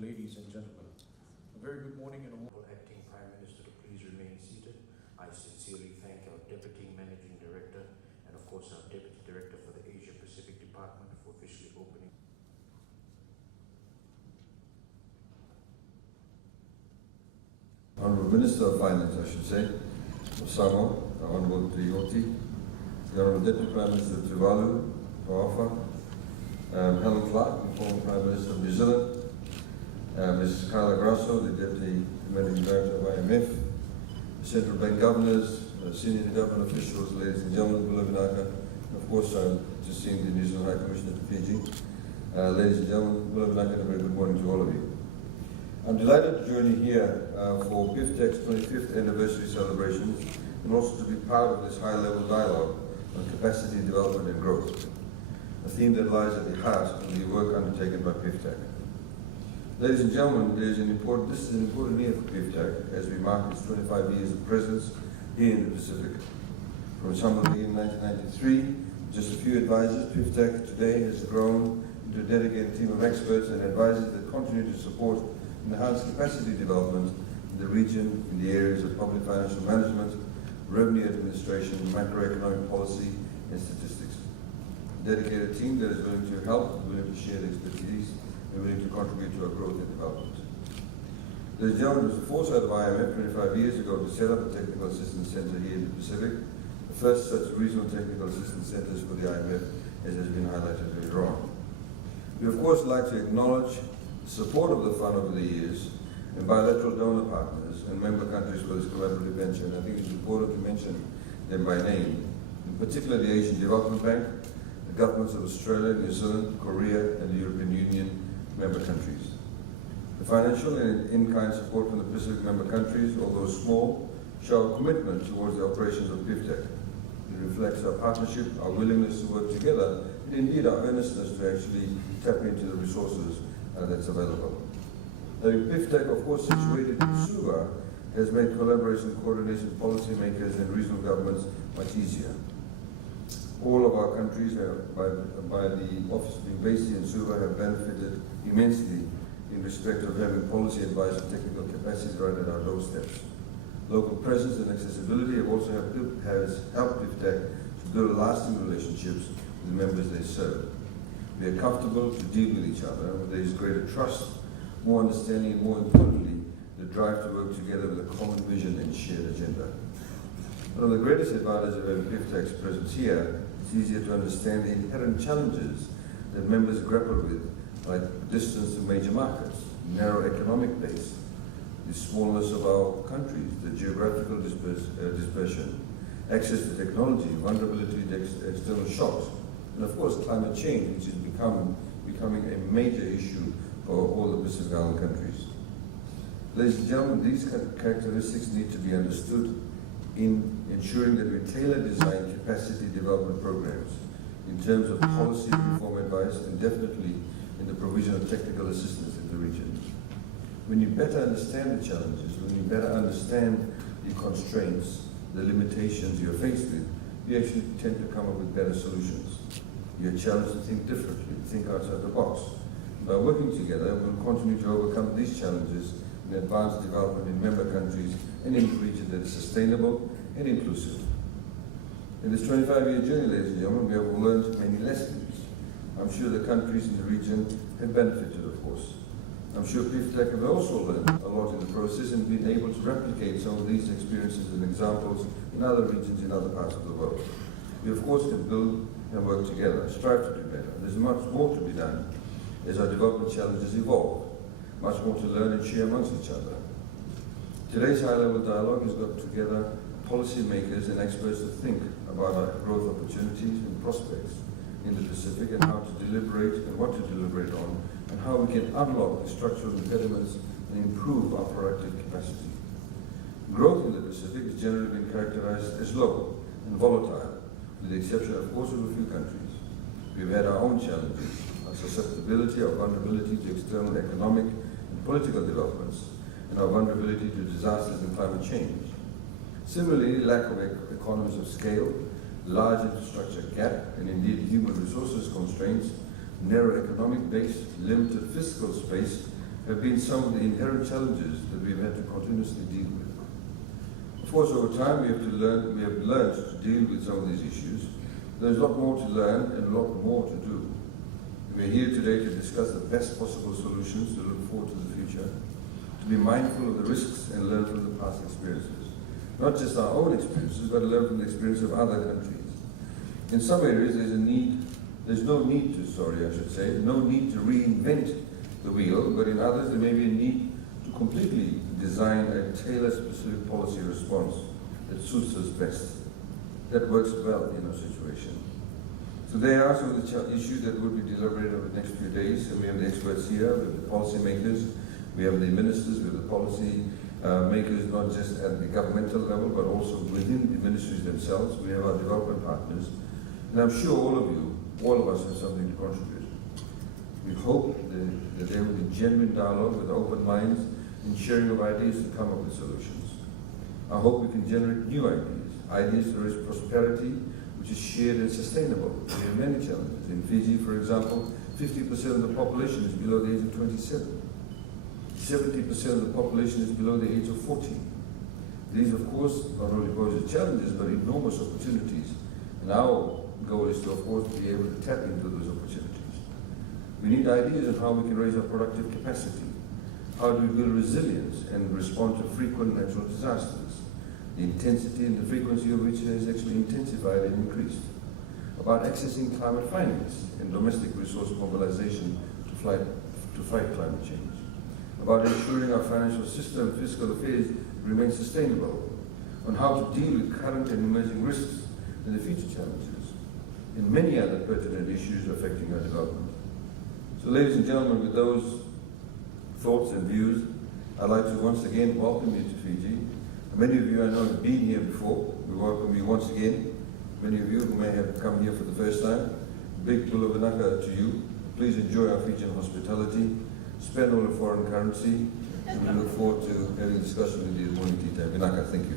ladies and gentlemen. A very good morning and a Acting Prime Minister to please remain seated. I sincerely thank our Deputy Managing Director and of course our Deputy Director for the Asia Pacific Department for officially opening. Honourable Minister of Finance, I should say, of Samoa, Honourable Trioti, the Honourable Deputy Prime Minister of Tuvalu, Tauafa, Helen Clark, the former Prime Minister of New Zealand, Ms. Carla Grasso, the Deputy Managing Director of IMF, the Central Bank Governors, senior government officials, ladies and gentlemen, beloved Naka, and of course I'm just seeing the New Zealand High Commissioner to Fiji. Ladies and gentlemen, beloved Naka, and a very good morning to all of you. I'm delighted to join you here for PIFTEC's 25th anniversary celebrations and also to be part of this high-level dialogue on capacity development and growth, a theme that lies at the heart of the work undertaken by PIFTEC. Ladies and gentlemen, this is an important year for PIFTEC as we mark its 25 years of presence here in the Pacific. From its humble beginning in 1993, just a few advisors, PIFTEC today has grown into a dedicated team of experts and advisors that continue to support and enhance capacity development in the region in the areas of public financial management, revenue administration, macroeconomic policy, and statistics. A dedicated team that is willing to help, willing to share expertise, and willing to contribute to our growth and development. Ladies and gentlemen, it was the foresight of IMF 25 years ago to set up a technical assistance centre here in the Pacific, the first such regional technical assistance centres for the IMF, as has been highlighted earlier on. We of course like to acknowledge the support of the fund over the years and bilateral donor partners and member countries for this collaborative venture, and I think it's important to mention them by name, in particular the Asian Development Bank, the governments of Australia, New Zealand, Korea, and the European Union member countries. The financial and in-kind support from the Pacific member countries, although small, show our commitment towards the operations of PIFTEC. It reflects our partnership, our willingness to work together, and indeed our earnestness to actually tap into the resources that's available. PIFTEC, of course, situated in Suva, has made collaboration, coordination with policymakers and regional governments much easier. All of our countries, by the office being based in Suva, have benefited immensely in respect of having policy advice and technical capacity right at our doorsteps. Local presence and accessibility have also helped PIFTEC to build lasting relationships with the members they serve. We are comfortable to deal with each other, where there is greater trust, more understanding, and more importantly, the drive to work together with a common vision and shared agenda. One of the greatest advantages of having PIFTEC's presence here, it's easier to understand the inherent challenges that members grapple with, like distance to major markets, narrow economic base, the smallness of our countries, the geographical dispersion, access to technology, vulnerability to external shocks, and of course climate change, which is becoming a major issue for all the Pacific Island countries. Ladies and gentlemen, these characteristics need to be understood in ensuring that we tailor design capacity development programs in terms of policy reform advice and definitely in the provision of technical assistance in the region. When you better understand the challenges, when you better understand the constraints, the limitations you're faced with, you actually tend to come up with better solutions. You're challenged to think differently, think outside the box. By working together, we'll continue to overcome these challenges and advance development in member countries and in a region that is sustainable and inclusive. In this 25-year journey, ladies and gentlemen, we have learned many lessons. I'm sure the countries in the region have benefited, of course. I'm sure PIFTEC have also learned a lot in the process and been able to replicate some of these experiences and examples in other regions in other parts of the world. We, of course, can build and work together, strive to do better. There's much more to be done as our development challenges evolve, much more to learn and share amongst each other. Today's high-level dialogue has got together policymakers and experts to think about our growth opportunities and prospects in the Pacific and how to deliberate and what to deliberate on and how we can unlock the structural impediments and improve our proactive capacity. Growth in the Pacific has generally been characterized as low and volatile, with the exception, of course, of a few countries. We've had our own challenges, our susceptibility, our vulnerability to external economic and political developments, and our vulnerability to disasters and climate change. Similarly, lack of economies of scale, large infrastructure gap, and indeed human resources constraints, narrow economic base, limited fiscal space, have been some of the inherent challenges that we've had to continuously deal with. Of course, over time we have learned to deal with some of these issues. There's a lot more to learn and a lot more to do. We're here today to discuss the best possible solutions to look forward to the future, to be mindful of the risks and learn from the past experiences. Not just our own experiences, but learn from the experience of other countries. In some areas no need to reinvent the wheel, but in others there may be a need to completely design a tailored specific policy response that suits us best. That works well in our situation. So there are some of the issues that will be deliberated over the next few days, and we have the experts here, we have the policy makers, we have the ministers, we have the policy makers, not just at the governmental level, but also within the ministries themselves. We have our development partners, and I'm sure all of us have something to contribute. We hope that there will be genuine dialogue with open minds and sharing of ideas to come up with solutions. I hope we can generate new ideas to raise prosperity, which is shared and sustainable. We have many challenges. In Fiji, for example, 50% of the population is below the age of 27. 70% of the population is below the age of 40. These, of course, not only pose challenges, but enormous opportunities. And our goal is to, of course, be able to tap into those opportunities. We need ideas on how we can raise our productive capacity. How do we build resilience and respond to frequent natural disasters, the intensity and the frequency of which has actually intensified and increased? About accessing climate finance and domestic resource mobilization to fight climate change. About ensuring our financial system and fiscal affairs remain sustainable. On how to deal with current and emerging risks and the future challenges, and many other pertinent issues affecting our development. So, ladies and gentlemen, with those thoughts and views, I'd like to once again welcome you to Fiji. Many of you I know have been here before. We welcome you once again. Many of you who may have come here for the first time, big pula vinaka to you. Please enjoy our Fijian hospitality. Spend all the foreign currency, and we look forward to having a discussion with you in morning tea time. Vinaka, thank you.